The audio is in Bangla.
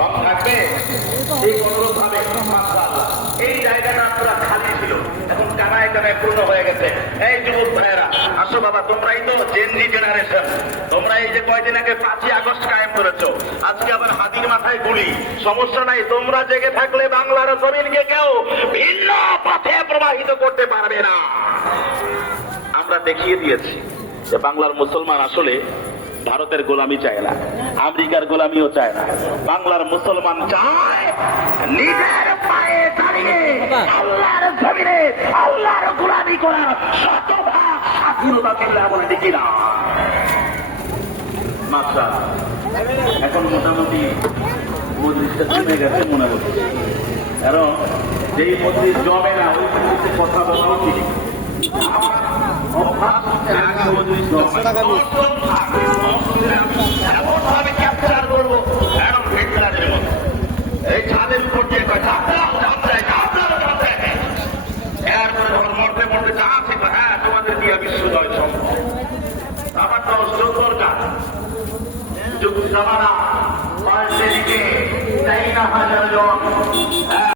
রং থাকবে এই অনুরোধ হবে এই জায়গাটা পুরো খালি ছিল, এখন কানায় কানায় পূর্ণ হয়ে গেছে। এই যুবক ভাইয়েরা, আসো বাবা, তোমরাই তো জেনজি জেনারেশন তোমরা এই যে কয়দিন আগে পাঁচই আগস্ট কায়েম করেছ, আজকে আবার হাতির মাথায় গুলি। সমস্যা নাই, তোমরা জেগে থাকলে বাংলার জমিনকে কেউ ভিন্ন পথে প্রবাহিত করতে পারবে না। আমরা দেখিয়ে দিয়েছি যে বাংলার মুসলমান আসলে ভারতের গোলামি চায় না, আমেরিকার গোলামিও চায় না, বাংলার মুসলমান চায় নিজের পায়ে দাঁড়িয়ে আল্লাহর জমিনে আল্লাহর গোলামি করার শতভাগ দেখি না। মাত্রা, এখন মোটামুটি মজলিসটা জমে গেছে মনে হচ্ছে। কারণ যেই মজলিস জমে না, ওই মজলিসে কথা বলা উচিত এমনভাবে মরতে মরতে যা কয়, হ্যাঁ তোমাদের দিয়ে বিশ্বজয় সম্ভব আমার তো সুন্দর কাজ যুগ দিকে তাই না হাজার জন।